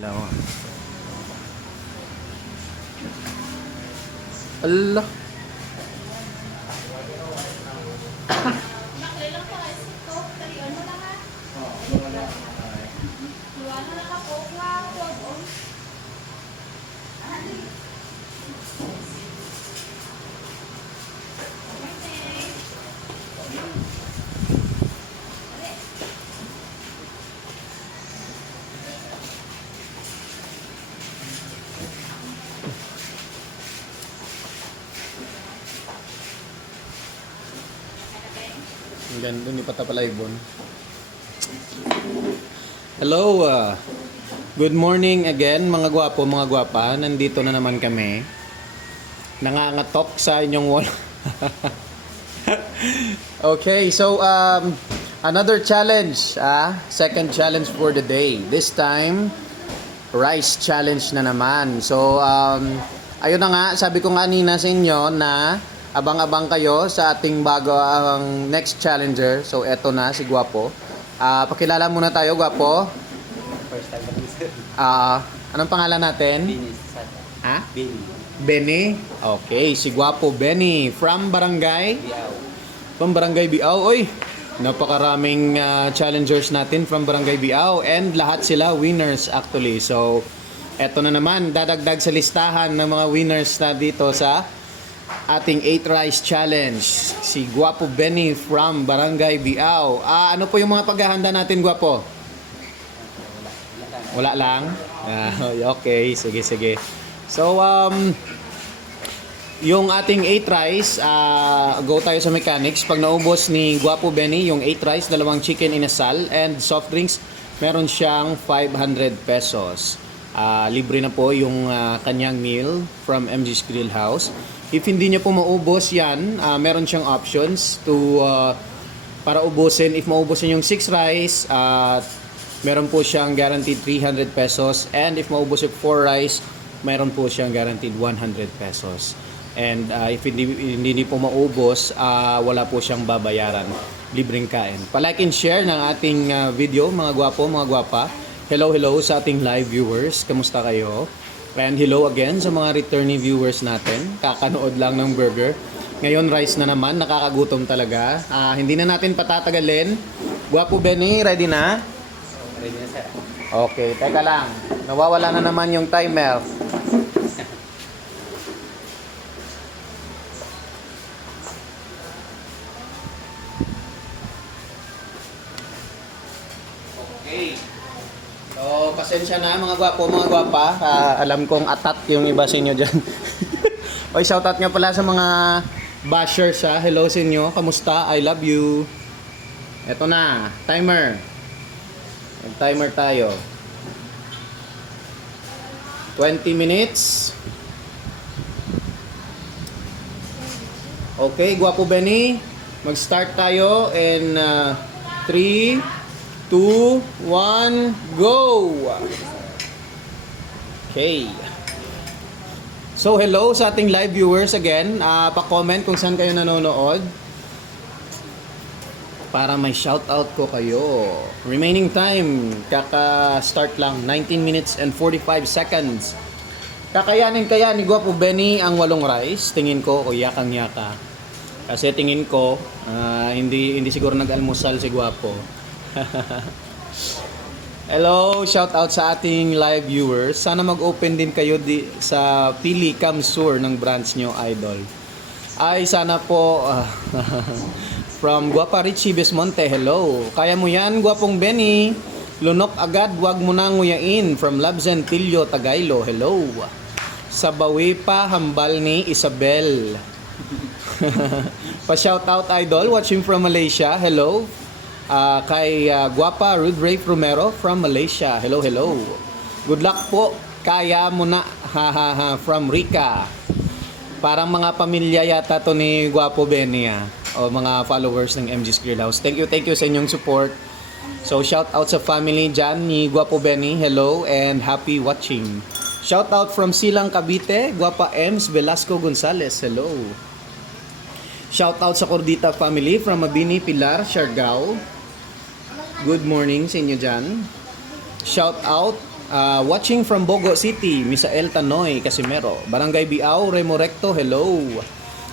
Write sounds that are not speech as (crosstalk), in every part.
لا والله ganda ni Patapalaybon. Hello, ah. good morning again mga gwapo, mga gwapa. Nandito na naman kami. Nangangatok sa inyong wall. (laughs) okay, so um, another challenge. Ah, second challenge for the day. This time, rice challenge na naman. So, um, ayun na nga, sabi ko nga nina sa inyo na abang-abang kayo sa ating bago ang next challenger. So, eto na, si Guapo. Ah, pakilala muna tayo, Guapo. First time ba sir? Ah, anong pangalan natin? Sa Ha? Bini. Benny? Okay, si Guapo Benny from Barangay Biaw. from Barangay Biao. Oy, napakaraming ah, challengers natin from Barangay Biao and lahat sila winners actually. So, eto na naman, dadagdag sa listahan ng mga winners na dito sa ating 8 Rice Challenge. Si Guapo Benny from Barangay Biao. Ah, ano po yung mga paghahanda natin, Guapo? Wala lang? Ah, (laughs) okay, sige, sige. So, um, yung ating 8 rice, ah, go tayo sa mechanics. Pag naubos ni Guapo Benny, yung 8 rice, dalawang chicken inasal, and soft drinks, meron siyang 500 pesos. Ah, libre na po yung ah, kanyang meal from MG's Grill House. If hindi niya po maubos yan, ah, meron siyang options to ah, para ubusin. If maubusin yung 6 rice, ah, meron po siyang guaranteed 300 pesos. And if maubos yung 4 rice, meron po siyang guaranteed 100 pesos. And ah, if hindi, hindi, po maubos, ah, wala po siyang babayaran. Libreng kain. Palike and share ng ating ah, video, mga gwapo, mga gwapa. Hello, hello sa ating live viewers. Kamusta kayo? And hello again sa mga returnee viewers natin. Kakanood lang ng burger. Ngayon, rice na naman. Nakakagutom talaga. Ah, hindi na natin patatagalin. Gwapo Benny, ready na? Ready na sir. Okay, teka lang. Nawawala na naman yung timer. Okay. So, pasensya na mga gwapo, mga gwapa. Ah, alam kong atat yung iba sa inyo dyan. (laughs) Oy, shoutout nga pala sa mga bashers ha. Hello sa inyo. Kamusta? I love you. Eto na, timer. Mag-timer tayo. 20 minutes. Okay, Guwapo Benny. Mag-start tayo in uh, 3, 2, 1, go! Okay. So, hello sa ating live viewers again. Ah, pa-comment kung saan kayo nanonood para may shoutout ko kayo. Remaining time, kaka-start lang, 19 minutes and 45 seconds. Kakayanin kaya ni Gwapo Benny ang walong rice? Tingin ko, o yakang yaka. Kasi tingin ko, ah, hindi hindi siguro nag-almusal si Gwapo. (laughs) Hello, shout out sa ating live viewers. Sana mag-open din kayo di, sa Pili Camsur ng branch nyo, Idol. Ay, sana po ah, (laughs) from Guapa Richie Besmonte. Hello. Kaya mo yan, Guapong Benny. Lunok agad, wag mo na nguyain. From Labzen Tilio, Tagaylo. Hello. Sa bawi pa, hambal ni Isabel. (laughs) Pa-shout out idol watching from Malaysia. Hello. Ah, kay ah, Guapa Rudrafe Romero from Malaysia. Hello, hello. Good luck po. Kaya mo na. Ha ha ha from Rica. Parang mga pamilya yata to ni Guapo Benny ah. O mga followers ng MG's Grill House. Thank you, thank you sa inyong support. So shout out sa family dyan ni Guapo Benny. Hello and happy watching. Shout out from Silang Cavite, Guapa Ems Velasco Gonzalez. Hello. Shout out sa Cordita family from Mabini, Pilar, Siargao. Good morning sa inyo dyan. Shout out Ah, watching from Bogo City, Misael Tanoy, Casimero. Barangay Biao, Remo Recto, hello.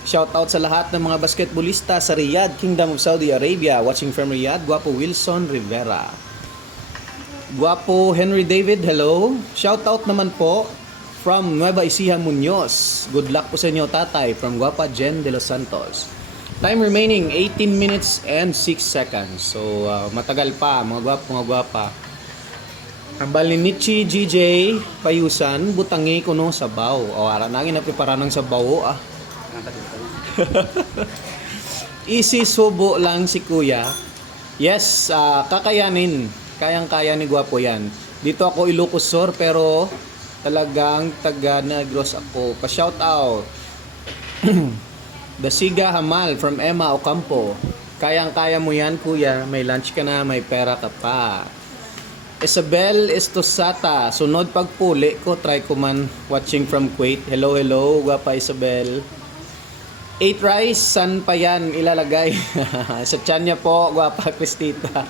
Shout out sa lahat ng mga basketballista sa Riyadh, Kingdom of Saudi Arabia. Watching from Riyadh, Guapo Wilson Rivera. Guapo Henry David, hello. Shout out naman po from Nueva Ecija Muñoz. Good luck po sa inyo, tatay. From Guapa Jen de los Santos. Time remaining, 18 minutes and 6 seconds. So, ah, matagal pa, mga guwapo, mga guwapa. Ang bal ni Nichi GJ Payusan, butangi ko no sabaw. O, ara na prepara ng sabaw, ah. (laughs) Easy subo lang si Kuya. Yes, ah, kakayanin. Kayang-kaya ni Gwapo yan. Dito ako Ilocosur pero talagang taga Negros ako. Pa-shout out. (clears throat) Dasiga Hamal from Emma Ocampo. Kayang-kaya mo yan, Kuya. May lunch ka na, may pera ka pa. Isabel Estosata. Sunod pagpuli ko, try ko man watching from Kuwait. Hello, hello, gwapa Isabel. Eight rice, san pa yan ilalagay? (laughs) sa tiyan niya po, gwapa Cristita.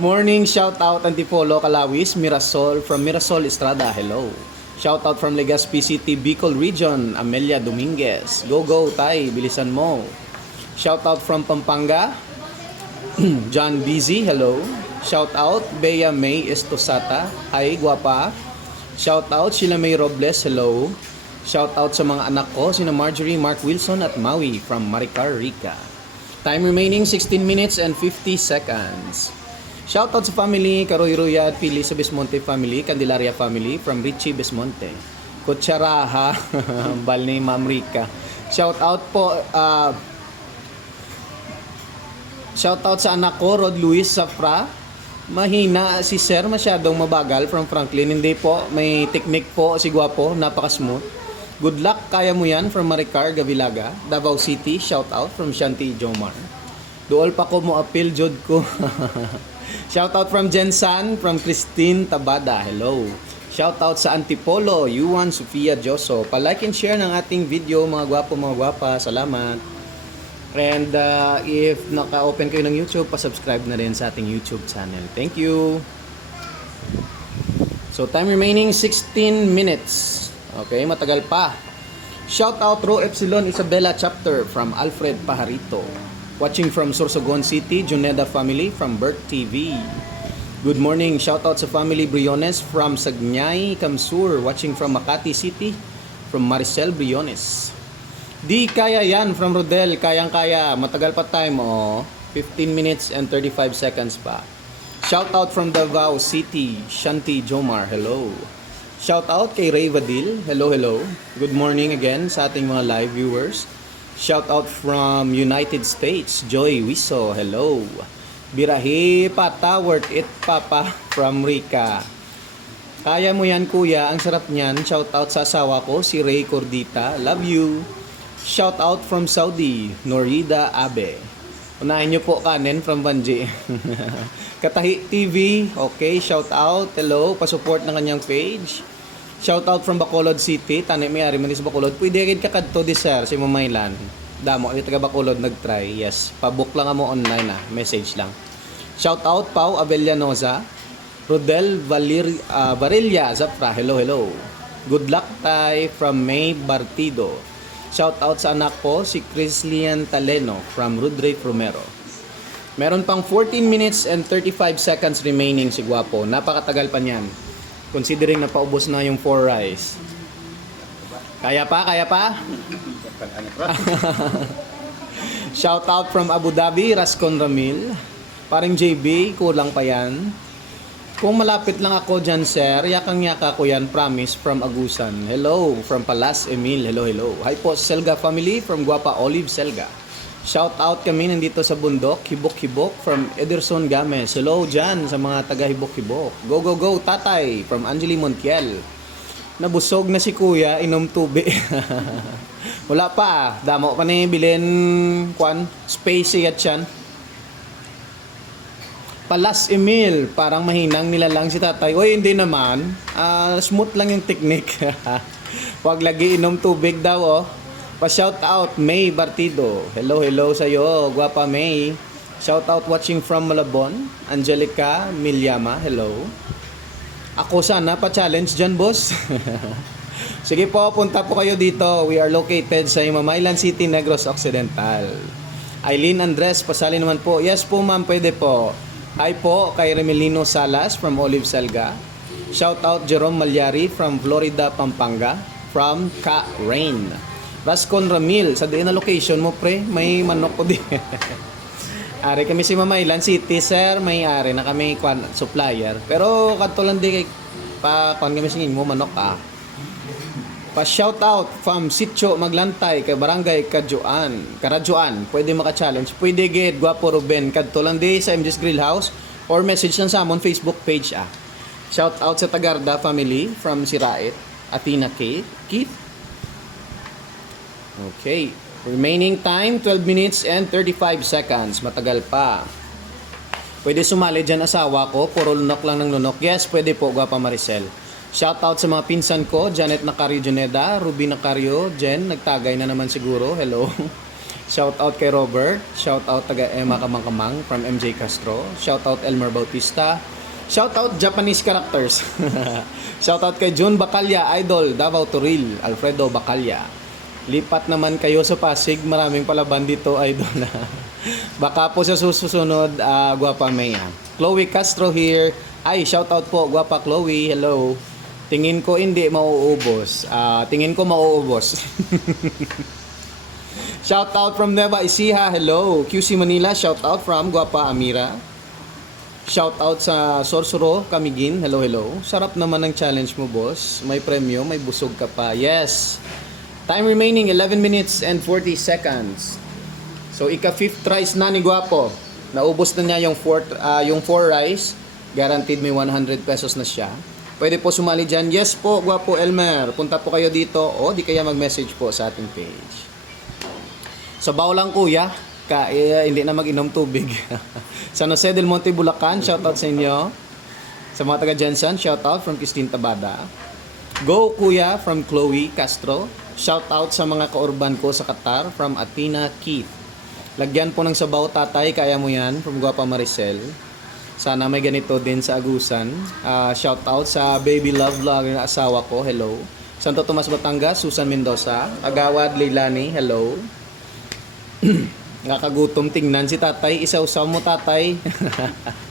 Morning shout out Antipolo Calawis, Mirasol from Mirasol Estrada. Hello. Shout out from Legazpi City, Bicol Region, Amelia Dominguez. Go go tay, bilisan mo. Shout out from Pampanga, (clears throat) John Busy, hello. Shout out Bea May Estosata. Hi, guwapa. Shout out Sheila May Robles, hello. Shout out sa mga anak ko, sina Marjorie, Mark Wilson at Maui from Maricar, Rica. Time remaining 16 minutes and 50 seconds. Shout out sa family, Karoy Ruyad, Pili sa Bismonte family, Candelaria family from Richie Bismonte. Kutsaraha, (laughs) bal ni Ma'am Rica. Shout out po, ah, Shoutout sa anak ko, Rod Luis Safra. Mahina si Sir, masyadong mabagal from Franklin. Hindi po, may technique po si Guapo, napaka-smooth. Good luck, kaya mo yan from Maricar Gavilaga, Davao City. Shoutout from Shanti Jomar. Duol pa ko mo appeal, Jod ko. (laughs) Shoutout from Jensan, from Christine Tabada. Hello. Shoutout sa Antipolo, Yuan Sofia Joso. Pa-like and share ng ating video, mga gwapo, mga gwapa. Salamat. And uh, if naka-open kayo ng YouTube, pa-subscribe na rin sa ating YouTube channel. Thank you! So, time remaining 16 minutes. Okay, matagal pa. Shout out Ro Epsilon Isabela Chapter from Alfred Pajarito. Watching from Sorsogon City, Juneda family from Bert TV. Good morning. Shout out sa family Briones from Sagnay, Kamsur. Watching from Makati City from Maricel Briones. Di kaya yan from Rodel, kayang-kaya. Matagal pa time, oh. 15 minutes and 35 seconds pa. Shout out from Davao City, Shanti Jomar, hello. Shout out kay Ray Vadil, hello, hello. Good morning again sa ating mga live viewers. Shout out from United States, Joy Wiso, hello. Birahi Pata, worth it papa from Rica. Kaya mo yan kuya, ang sarap niyan. Shout out sa asawa ko, si Ray Cordita. Love you. Shout out from Saudi, Norida Abe. Unahin niyo po kanin from Banji. (laughs) Katahi TV, okay, shout out. Hello, pa-support ng kanyang page. Shout out from Bacolod City, tani may ari man sa Bacolod. Pwede rin ka kadto di sir si Mamaylan. Damo, ito taga Bacolod nag-try. Yes, pa-book lang mo online ah, message lang. Shout out Pau Abellanoza, Rodel Valir uh, Varilla Zafra. Hello, hello. Good luck tay from May Bartido. Shout out sa anak ko si Crislian Taleno from Rudre Romero. Meron pang 14 minutes and 35 seconds remaining si Guapo. Napakatagal pa niyan. Considering na paubos na yung 4 rice. Kaya pa, kaya pa? (laughs) Shout out from Abu Dhabi, Rascon Ramil. Paring JB, kulang pa yan. Kung malapit lang ako dyan, sir, yakang yaka ko yan, promise, from Agusan. Hello, from Palas Emil. Hello, hello. Hi po, Selga family from Guapa Olive, Selga. Shout out kami nandito sa bundok, Hibok-Hibok from Ederson Games. Hello dyan sa mga taga Hibok-Hibok. Go, go, go, tatay from Angeli Montiel. Nabusog na si kuya, inom tubi. (laughs) Wala pa, damo pa ni bilin kwan, spacey at yan. Palas Emil, parang mahinang nilalang si tatay. Oy, hindi naman. Ah, smooth lang yung technique. (laughs) Huwag lagi inom tubig daw, oh. Pa-shout out, May Bartido. Hello, hello sa'yo, guwapa May. Shout out watching from Malabon. Angelica Milyama, hello. Ako sana pa-challenge dyan, boss. (laughs) Sige po, punta po kayo dito. We are located sa Mamaylan City, Negros Occidental. Eileen Andres, pasali naman po. Yes po ma'am, pwede po. Hi po kay Remelino Salas from Olive Selga. Shout out Jerome Malyari from Florida, Pampanga. From Ka Rain. Rascon Ramil, sa diin na location mo pre, may manok ko di. (laughs) Ari kami si Mamaylan City, sir. May ari na kami kwan, supplier. Pero kadto lang di kay pa kwan kami singin mo manok ah. Pa shout out from Sitio Maglantay kay Barangay Kadjuan. Karadjuan, pwede maka-challenge. Pwede gid gwapo Ruben kadto lang di sa MJ's Grill House or message lang sa amon Facebook page ah. Shout out sa Tagarda family from Sirait, Athena Keith. Keith. Okay. Remaining time, 12 minutes and 35 seconds. Matagal pa. Pwede sumali dyan asawa ko. Puro lunok lang ng lunok. Yes, pwede po, Gwapa Maricel. Shout out sa mga pinsan ko, Janet Nacario Juneda, Ruby Nacario, Jen, nagtagay na naman siguro. Hello. (laughs) Shout out kay Robert. Shout out taga Emma Kamangkamang from MJ Castro. Shout out Elmer Bautista. Shout out Japanese characters. (laughs) Shout out kay June Bacalya, Idol, Davao Toril, Alfredo Bacalya. Lipat naman kayo sa Pasig. Maraming palaban dito, (laughs) idol. Baka po sa susunod, ah, Guapa Maya. Chloe Castro here. Ay, shout out po, Guapa Chloe. Hello. Tingin ko hindi mauubos. Ah, tingin ko mauubos. (laughs) shout out from Nueva Ecija. Hello. QC Manila. Shout out from Guapa Amira. Shout out sa Sorsoro, Kamigin. Hello, hello. Sarap naman ng challenge mo, boss. May premyo, may busog ka pa. Yes. Time remaining 11 minutes and 40 seconds. So ika fifth rice na ni Guapo. Naubos na niya yung fourth ah, yung four rice. Guaranteed may 100 pesos na siya. Pwede po sumali diyan. Yes po, Guapo Elmer. Punta po kayo dito o di kaya mag-message po sa ating page. Sabaw lang kuya. Ka, eh, hindi na mag-inom tubig. (laughs) San Jose del Monte, Bulacan. Shoutout sa inyo. Sa mga taga Jensen, shoutout from Christine Tabada. Go Kuya from Chloe Castro. Shout out sa mga kaurban ko sa Qatar from Athena Keith. Lagyan po ng sabaw tatay, kaya mo yan from Guapa Maricel. Sana may ganito din sa Agusan. Ah, shout out sa Baby Love Vlog na asawa ko, hello. Santo Tomas Batangas, Susan Mendoza. Agawad Leilani, hello. (clears throat) Nakakagutom tingnan si tatay. Isaw-saw mo tatay.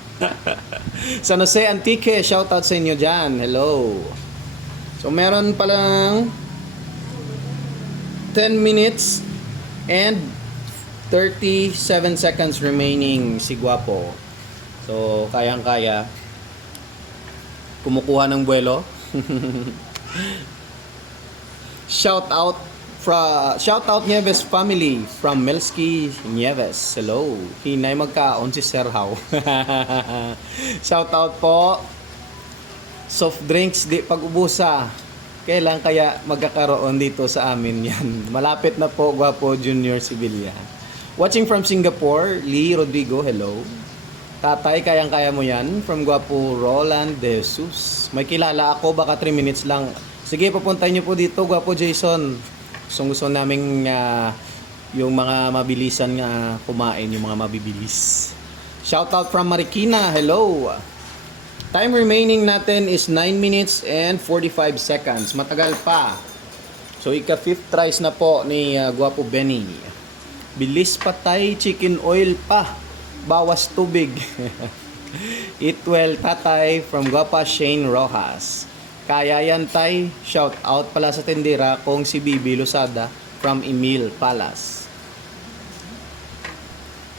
(laughs) San Jose Antique, shout out sa inyo dyan. Hello. So meron palang 10 minutes and 37 seconds remaining si Guapo. So kayang-kaya kumukuha ng buwelo. (laughs) shout out fra shout out Nieves family from Melski Nieves. Hello. Hinay magkaon si Sir How. (laughs) shout out po soft drinks di pag-ubusa. Kailan kaya magkakaroon dito sa amin yan? (laughs) Malapit na po, Guapo Junior Sibilia. Watching from Singapore, Lee Rodrigo, hello. Tatay, kayang-kaya mo yan? From Guapo Roland De Jesus. May kilala ako, baka 3 minutes lang. Sige, papuntay niyo po dito, Guapo Jason. Gusto gusto naming ah, yung mga mabilisan nga kumain, yung mga mabibilis. Shout out from Marikina, hello. Time remaining natin is 9 minutes and 45 seconds. Matagal pa. So, ika fifth tries na po ni uh, Guapo Benny. Bilis patay, chicken oil pa. Bawas tubig. (laughs) Eat well, tatay from Guapa Shane Rojas. Kaya yan tay, shout out pala sa tendera kong si Bibi Losada from Emil Palace.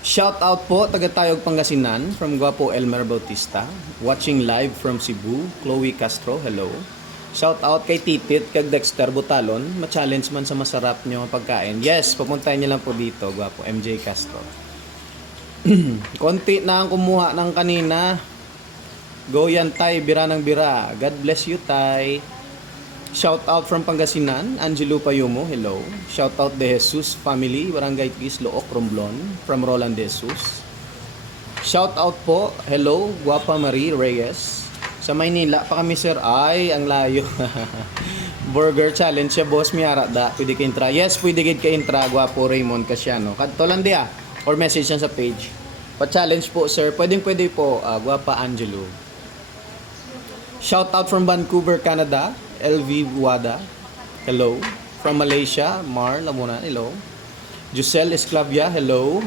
Shout out po, taga Tayog Pangasinan from Guapo Elmer Bautista. Watching live from Cebu, Chloe Castro, hello. Shout out kay Titit, kag Dexter Butalon. Ma-challenge man sa masarap nyo pagkain. Yes, papuntahin niyo lang po dito, Guapo MJ Castro. (clears throat) Konti na ang kumuha ng kanina. Go yan, Tay. Bira ng bira. God bless you, Tay. Shout out from Pangasinan, Angelo Payumo, hello. Shout out De Jesus family, Barangay Tis, Look, Romblon, from Roland De Jesus. Shout out po, hello, Guapa Marie Reyes. Sa Maynila pa kami sir, ay, ang layo. (laughs) Burger challenge siya, boss, miyara da. Pwede ka intra. Yes, pwede ka intra, Guapo Raymond Casiano. Kadto lang di ah. Or message yan sa page. Pa-challenge po, sir. Pwedeng pwede po, ah, Guapa Angelo. Shout out from Vancouver, Canada, LV Wada. Hello. From Malaysia, Mar Lamunan, hello. Giselle Esclavia, hello.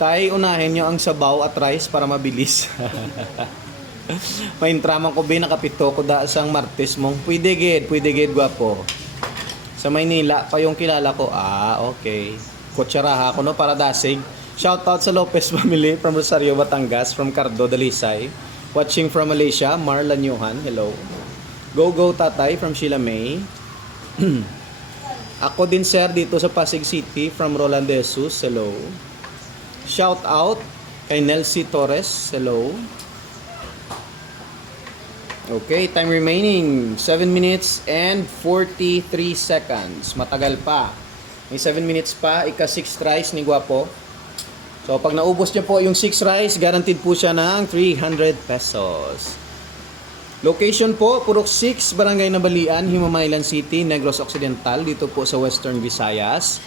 Tay, unahin nyo ang sabaw at rice para mabilis. (laughs) May intraman ko ba nakapito ko da sang Martes mong pwede gid, pwede gid gwapo. Sa Maynila pa yung kilala ko. Ah, okay. Kutsaraha ko no para dasig. Shout out sa Lopez (laughs) family from Rosario, Batangas, from Cardo, Dalisay. Watching from Malaysia, Marla Nyuhan, hello. Go Go Tatay from Sheila May. (clears throat) Ako din sir dito sa Pasig City from Roland Jesus, hello. Shout out kay Nelsie Torres, hello. Okay, time remaining 7 minutes and 43 seconds. Matagal pa. May 7 minutes pa, ika 6 tries ni Guapo. So pag naubos niya po yung 6 rice, guaranteed po siya ng 300 pesos. Location po, Purok 6, Barangay Nabalian, Himamaylan City, Negros Occidental, dito po sa Western Visayas.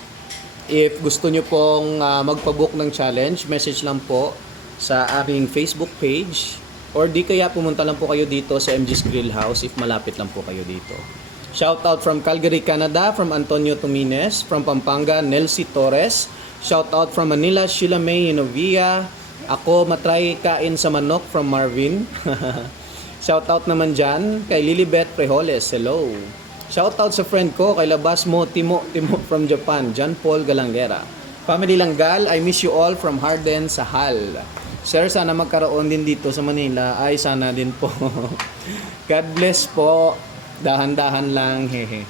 If gusto nyo pong ah, magpabook ng challenge, message lang po sa aking Facebook page or di kaya pumunta lang po kayo dito sa MG's Grill House if malapit lang po kayo dito. Shout out from Calgary, Canada, from Antonio Tumines, from Pampanga, Nelsie Torres. Shout out from Manila, Sheila May Inovia. Ako matry kain sa manok from Marvin. (laughs) Shout out naman dyan kay Lilibet Prejoles. Hello. Shout out sa friend ko kay Labas mo Timo Timo from Japan, John Paul Galangera. Family Langgal, I miss you all from Harden sa Hal. Sir, sana magkaroon din dito sa Manila. Ay, sana din po. (laughs) God bless po. Dahan-dahan lang, hehe.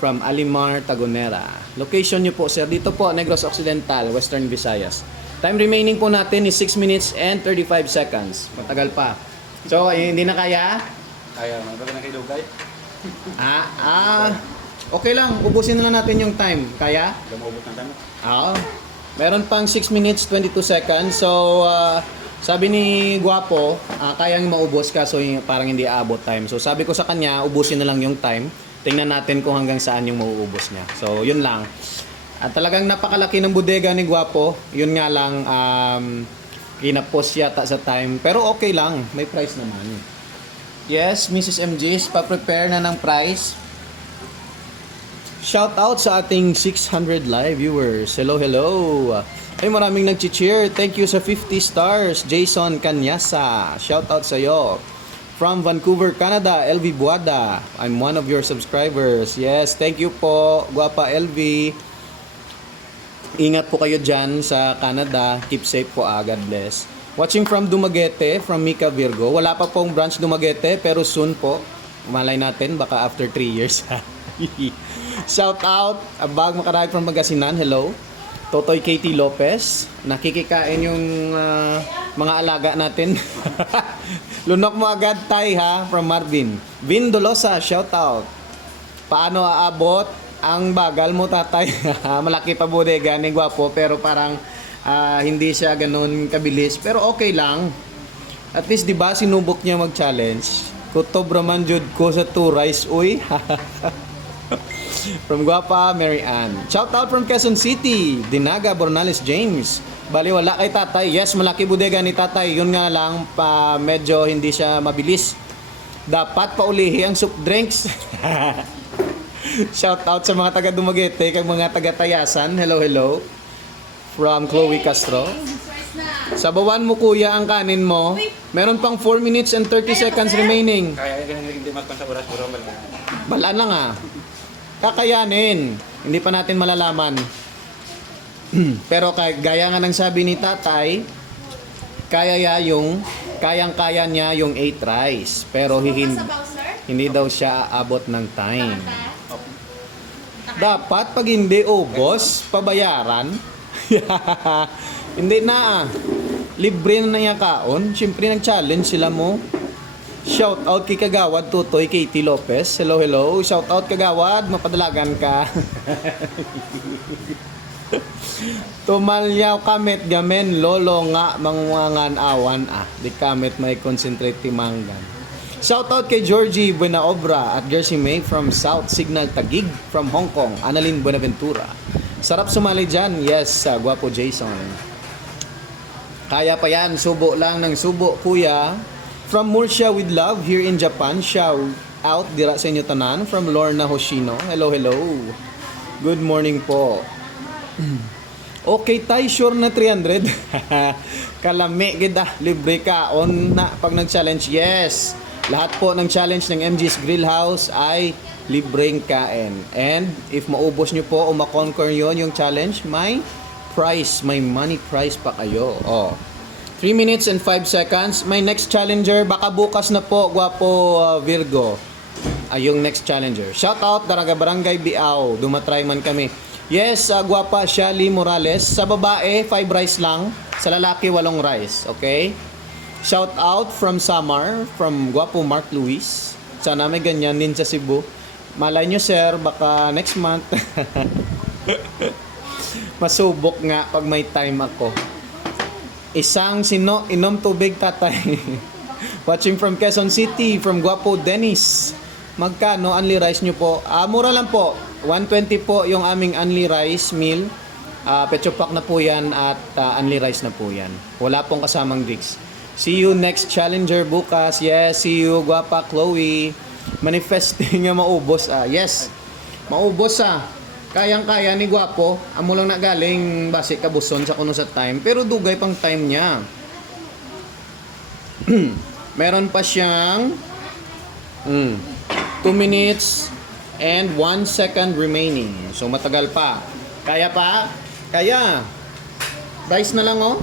From Alimar, Tagonera. Location nyo po, sir. Dito po, Negros Occidental, Western Visayas. Time remaining po natin is 6 minutes and 35 seconds. Matagal pa. So, hindi na kaya? Kaya, magbaga na kay Dugay. Ah, ah. Okay lang, ubusin na lang natin yung time. Kaya? Maubot ng tanong. Oo. Meron pang 6 minutes 22 seconds. So, ah, sabi ni Guapo, ah, kayang maubos kaso yung parang hindi aabot time. So, sabi ko sa kanya, ubusin na lang yung time. Tingnan natin kung hanggang saan yung mauubos niya. So, yun lang. At talagang napakalaki ng bodega ni Guapo. Yun nga lang, um, kinapos yata sa time. Pero okay lang, may price naman. Yes, Mrs. MGs, pa-prepare na ng price. Shout out sa ating 600 live viewers. Hello, hello. Ay, maraming nag-cheer. Thank you sa 50 stars. Jason Kanyasa. Shout out sa iyo. From Vancouver, Canada, LV Buada. I'm one of your subscribers. Yes, thank you po. Guapa LV. Ingat po kayo dyan sa Canada. Keep safe po ah. God bless. Watching from Dumaguete, from Mika Virgo. Wala pa pong branch Dumaguete, pero soon po. Malay natin, baka after 3 years. (laughs) Shout out, Abag Makarag from Magasinan. Hello. Totoy Katie Lopez. Nakikikain yung ah, mga alaga natin. (laughs) Lunok mo agad tay ha from Marvin. Vin Dolosa, shout out. Paano aabot ang bagal mo tatay? (laughs) Malaki pa bodega ni Gwapo pero parang ah, hindi siya ganun kabilis pero okay lang. At least 'di ba sinubok niya mag-challenge. Kutob raman jud ko sa two rice uy. (laughs) from Guapa, Mary Ann. Shout out from Quezon City, Dinaga Bornales James. Bali wala kay tatay. Yes, malaki bodega ni tatay. Yun nga lang pa medyo hindi siya mabilis. Dapat paulihi ang soup drinks. (laughs) Shout out sa mga taga Dumaguete kag mga taga Tayasan. Hello, hello. From Chloe Castro. Sabawan mo kuya ang kanin mo. Meron pang 4 minutes and 30 seconds remaining. Kaya, ganun hindi matpan sa oras, puro. Balaan lang ah. Kakayanin. Hindi pa natin malalaman. (clears throat) Pero kay, gaya nga ng sabi ni tatay, kaya ya yung, kayang-kaya niya yung 8 rice. Pero hihin, hindi daw siya aabot ng time. Dapat pag hindi ubos, pabayaran. (laughs) hindi na ah. Libre na niya kaon. Siyempre nag-challenge sila mo. Shout out kay Kagawad Tutoy Katie Lopez. Hello, hello. Shout out Kagawad, mapadalagan ka. (laughs) Tumalyaw kamit gamen lolo nga manguangan awan ah. Di kamit may concentrate timanggan. Shout out kay Georgie Buenaobra at Jersey May from South Signal Tagig from Hong Kong. Annalyn Buenaventura. Sarap sumali dyan. Yes, uh, Guapo Jason. Kaya pa yan. Subo lang ng subo, kuya. From Murcia with love here in Japan. Shout out dira sa inyo tanan from Lorna Hoshino. Hello, hello. Good morning po. (clears throat) Okay, tay, sure na 300. Kalami, gida. Libre ka. On na pag nag-challenge. Yes. Lahat po ng challenge ng MG's Grill House ay libreng kain. And if maubos nyo po o makonquer yon yung challenge, may prize, may money prize pa kayo. Oh. 3 minutes and 5 seconds. My next challenger, baka bukas na po, gwapo uh, Virgo. Ay, yung next challenger. Shout out, Daraga Barangay Biao. Dumatry man kami. Yes, uh, gwapa Shali Morales. Sa babae, 5 rice lang. Sa lalaki, 8 rice. Okay? Shout out from Samar, from Gwapo Mark Luis. Sana may ganyan din sa Cebu. Malay nyo, sir, baka next month. (laughs) Masubok nga pag may time ako. Isang sino, inom tubig tatay. (laughs) Watching from Quezon City, from Guapo Dennis. Magkano only rice nyo po? Ah, mura lang po. 120 po yung aming only rice meal. Ah, pecho pack na po yan at ah, only rice na po yan. Wala pong kasamang drinks. See you next challenger bukas. Yes, see you Guapa Chloe. Manifesting (laughs) nga maubos ah. Yes. Maubos ah. Kayang-kaya ni Guapo. Amo lang na galing base kabuson sa kuno sa time. Pero dugay pang time niya. (clears throat) Meron pa siyang mm, 2 minutes and 1 second remaining. So matagal pa. Kaya pa? Kaya. Rice na lang oh.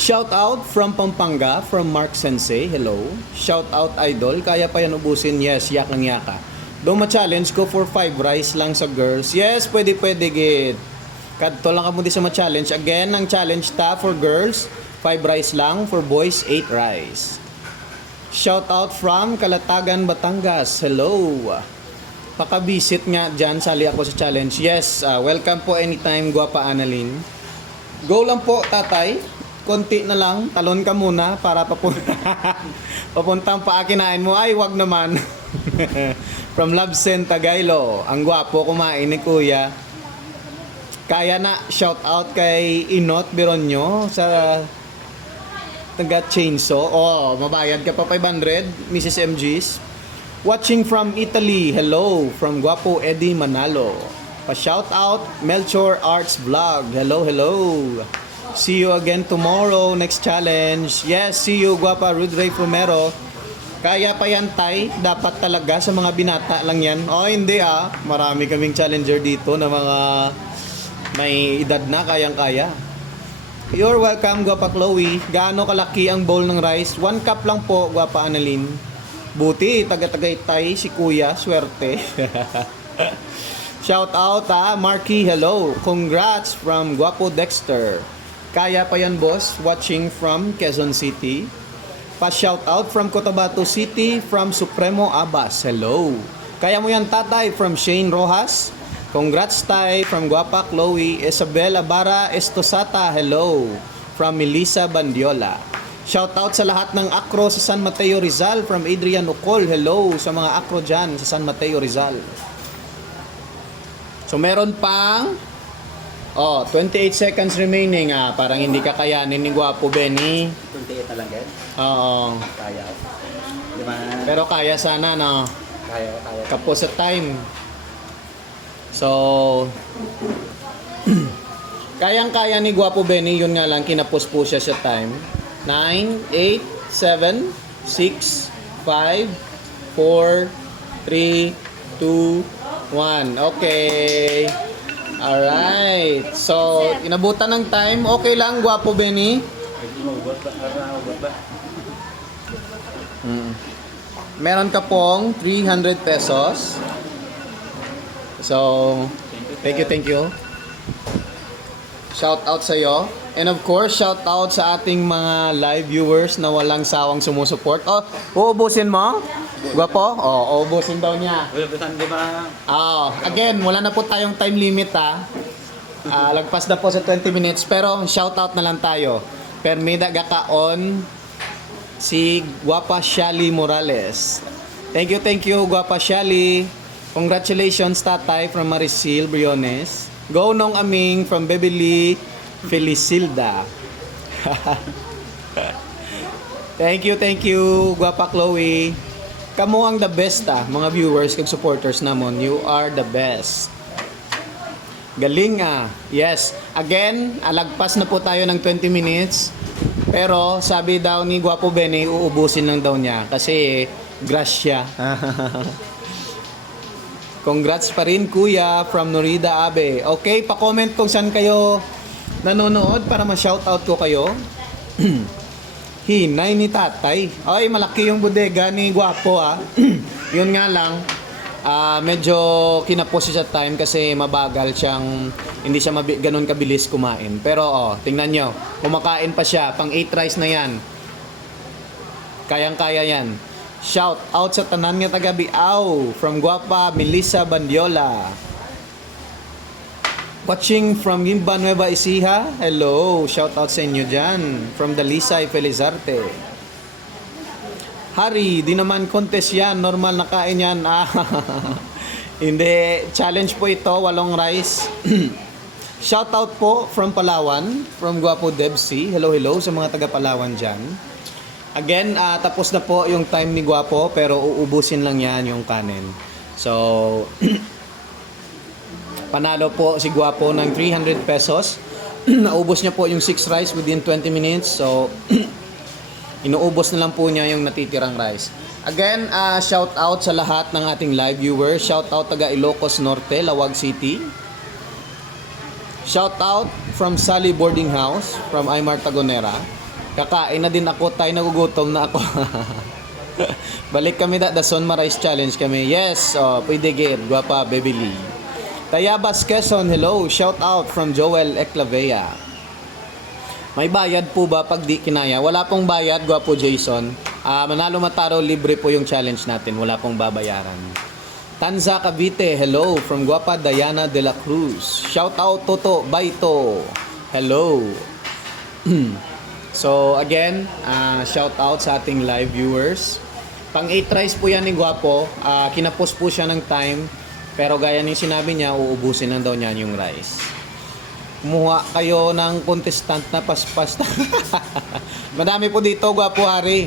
Shout out from Pampanga, from Mark Sensei. Hello. Shout out idol. Kaya pa yan ubusin? Yes, yakang yaka. Do ma-challenge ko for 5 rice lang sa girls. Yes, pwede pwede gid. Kadto lang ka mo di sa ma-challenge. Again, ang challenge ta for girls, 5 rice lang. For boys, 8 rice. Shout out from Kalatagan, Batangas. Hello. Pakabisit nga dyan, sali ako sa challenge. Yes, ah, welcome po anytime, Guapa Annalyn. Go lang po, tatay. Konti na lang, talon ka muna para papunta. (laughs) papuntang paakinain mo. Ay, wag naman. (laughs) From Labsen, Tagaylo. Ang gwapo kumain ni Kuya. Kaya na, shout out kay Inot Bironyo sa taga chainsaw. Oh, mabayad ka pa 500, Mrs. MG's. Watching from Italy. Hello, from Guapo Eddie Manalo. Pa-shout out Melchor Arts Vlog. Hello, hello. See you again tomorrow, next challenge. Yes, see you, Guapa Rudray Fumero. Kaya pa yan, Tay. Dapat talaga sa mga binata lang yan. Oh, hindi ah. Marami kaming challenger dito na mga may edad na, kayang-kaya. You're welcome, Guapa Chloe. Gaano kalaki ang bowl ng rice? One cup lang po, Guapa Annalyn. Buti, taga-tagaytay si Kuya. Swerte. (laughs) Shout out ha, Marky, hello. Congrats from Guapo Dexter. Kaya pa yan, boss. Watching from Quezon City. Pa-shout out from Cotabato City, from Supremo Abbas. Hello. Kaya mo yan, tatay, from Shane Rojas. Congrats, tay, from Guapa Chloe. Isabel Abara Estosata. Hello. From Melissa Bandiola. Shout out sa lahat ng akro sa San Mateo Rizal from Adrian Ocol. Hello sa mga akro dyan sa San Mateo Rizal. So meron pang oh, 28 seconds remaining ah. Parang hindi kakayanin ni Guapo Benny. 28 na lang yan. Oo. Kaya. Di ba? Pero kaya sana no. Kaya, kaya. Kapo sa time. So (clears throat) Kayang-kaya ni Guapo Benny, yun nga lang kinapos po siya sa time. 9, 8, 7, 6, 5, 4, 3, 2, 1. Okay. Alright. So, inabutan ng time. Okay lang, Guapo Benny. Mm. Meron ka pong 300 pesos. So, thank you, thank you. Shout out sa iyo. And of course, shout out sa ating mga live viewers na walang sawang sumusuport. Oh, uubusin mo? Gwapo? Oh, uubusin daw niya. Uy, busan di ba? Ah, again, wala na po tayong time limit ha. Ah, lagpas na po sa 20 minutes pero shout out na lang tayo. Permida gakaon si Guapa Shali Morales. Thank you, thank you Guapa Shali. Congratulations tatay from Marisil Briones. Go nong aming from Bebeli Felicilda. Thank you, thank you, Guapa Chloe. Kamu ang the best ah, mga viewers kag supporters namon. You are the best. Galing ah. Yes. Again, alagpas na po tayo ng 20 minutes. Pero sabi daw ni Guapo Benny, uubusin lang daw niya kasi grasya. (laughs) Congrats pa rin kuya from Norida Abe. Okay, pa-comment kung saan kayo nanonood para ma-shoutout ko kayo. (clears throat) Hinay ni tatay. Ay, malaki yung bodega ni Guapo ah. (clears throat) Yun nga lang, ah, medyo kinapos siya time kasi mabagal siyang hindi siya mabi- ganun kabilis kumain. Pero oh, tingnan nyo, kumakain pa siya. Pang 8 rice na yan. Kayang-kaya yan. Shout out sa tanan nga taga Biao from Guapa Melissa Bandiola. Watching from Gimba Nueva Ecija. Hello, shout out sa inyo dyan. From Dalisay Felizarte. Hari, di naman contest yan. Normal na kain yan. Ah, (laughs) hindi. Challenge po ito. Walong rice. (clears throat) shout out po from Palawan. From Guapo Debsi. Hello, hello sa mga taga Palawan dyan. Again, ah, tapos na po yung time ni Guapo pero uubusin lang yan yung kanin. So, (clears throat) panalo po si Guapo ng 300 pesos. (clears throat) Naubos niya po yung 6 rice within 20 minutes. So, (clears throat) inuubos na lang po niya yung natitirang rice. Again, ah, shout out sa lahat ng ating live viewers. Shout out taga Ilocos Norte, Lawag City. Shout out from Sally Boarding House from Aymar Tagonera. Kakain na din ako, tayo nagugutom na ako. (laughs) Balik kami da, the Sonma Challenge kami. Yes, oh, pwede get. Guapa, Baby Lee. Tayabas Quezon, hello. Shout out from Joel Eclavea. May bayad po ba pag di kinaya? Wala pong bayad, Guapo Jason. Ah, manalo mataro, libre po yung challenge natin. Wala pong babayaran. Tanza Cavite, hello from Guapa Diana de la Cruz. Shout out Toto Baito. Hello. (clears throat) so again, ah, shout out sa ating live viewers. Pang 8 rice po yan ni Guapo. Ah, kinapos po siya ng time. Pero gaya ng sinabi niya, uubusin lang daw niya yung rice. Kumuha kayo ng contestant na paspas. (laughs) Madami po dito, Guapo Hari.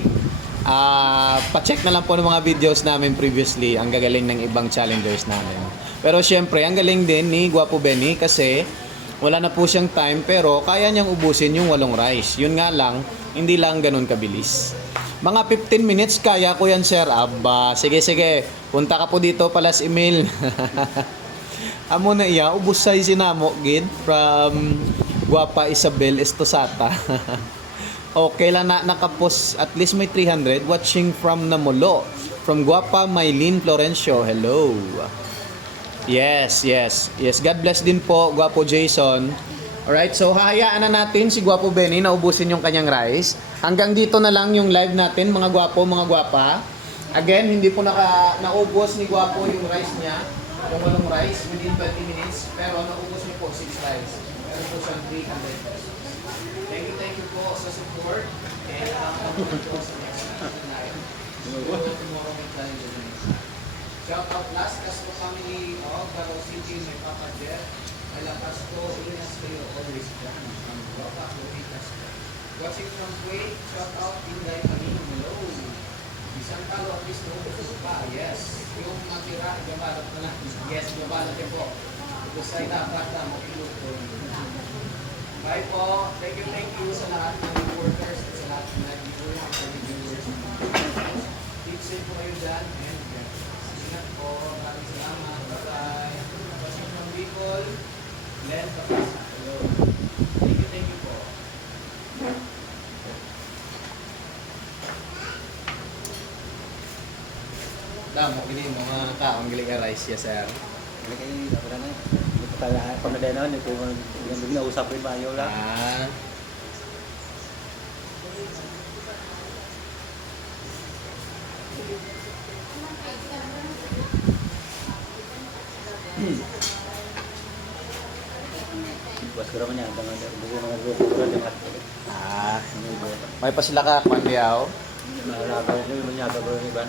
Ah, pa-check na lang po ng mga videos namin previously. Ang gagaling ng ibang challengers namin. Pero syempre, ang galing din ni Guapo Benny kasi wala na po siyang time pero kaya niyang ubusin yung walong rice. Yun nga lang, hindi lang ganun kabilis. Mga 15 minutes kaya ko yan, sir. Aba, sige, sige. Punta ka po dito palas email. (laughs) Amo na iya, ubos sa sinamo, gid, from Guapa Isabel Estosata. (laughs) okay lang na nakapos, at least may 300. Watching from Namulo. From Guapa Maylin Florencio. Hello. Yes, yes. Yes, God bless din po, Guapo Jason. Alright, so hahayaan na natin si Guapo Benny na ubusin yung kanyang rice. Hanggang dito na lang yung live natin, mga Guapo, mga Guapa. Again, hindi po naka, naubos ni Guapo yung rice niya, yung walong rice within 20 minutes. Pero naubos niya po 6 rice. Meron po siyang 300 pesos. Thank you, thank you po sa support. And um, po sa next live. So, tomorrow may na Shout out last Castro family of Davao City, may Papa Jeff, may La Castro, Ilinas kayo, always dyan. Ang Papa, Louis Castro. Watching from Kuwait, shout out Inday Panino, hello. Isang talo at least no, pa, yes. Yung matira, gabalat na lang. Yes, gabalat din po. Gusto ay dapat na makilog po. Bye po. Thank you, thank you sa lahat ng reporters at sa lahat ng viewers at viewers. Keep safe po kayo dyan and yeah. Ingat po. Maraming salamat. Bye-bye. Watching from Bicol, Len Tapasa. Hello. Thank you, thank you po. Damo, gini mga taong giling ka rice, yes sir. Hindi kayo, wala na. Hindi ko tayo, pag nadena, hindi ko, hindi ko nausap ko yung bayo lang. Ah. Bukas ko naman yan, dengan buko mga grupo ko dengan Ah. ano iba. May pa sila ka kwan diyaw. Nalagaw ko yung manyaga ko yung iba.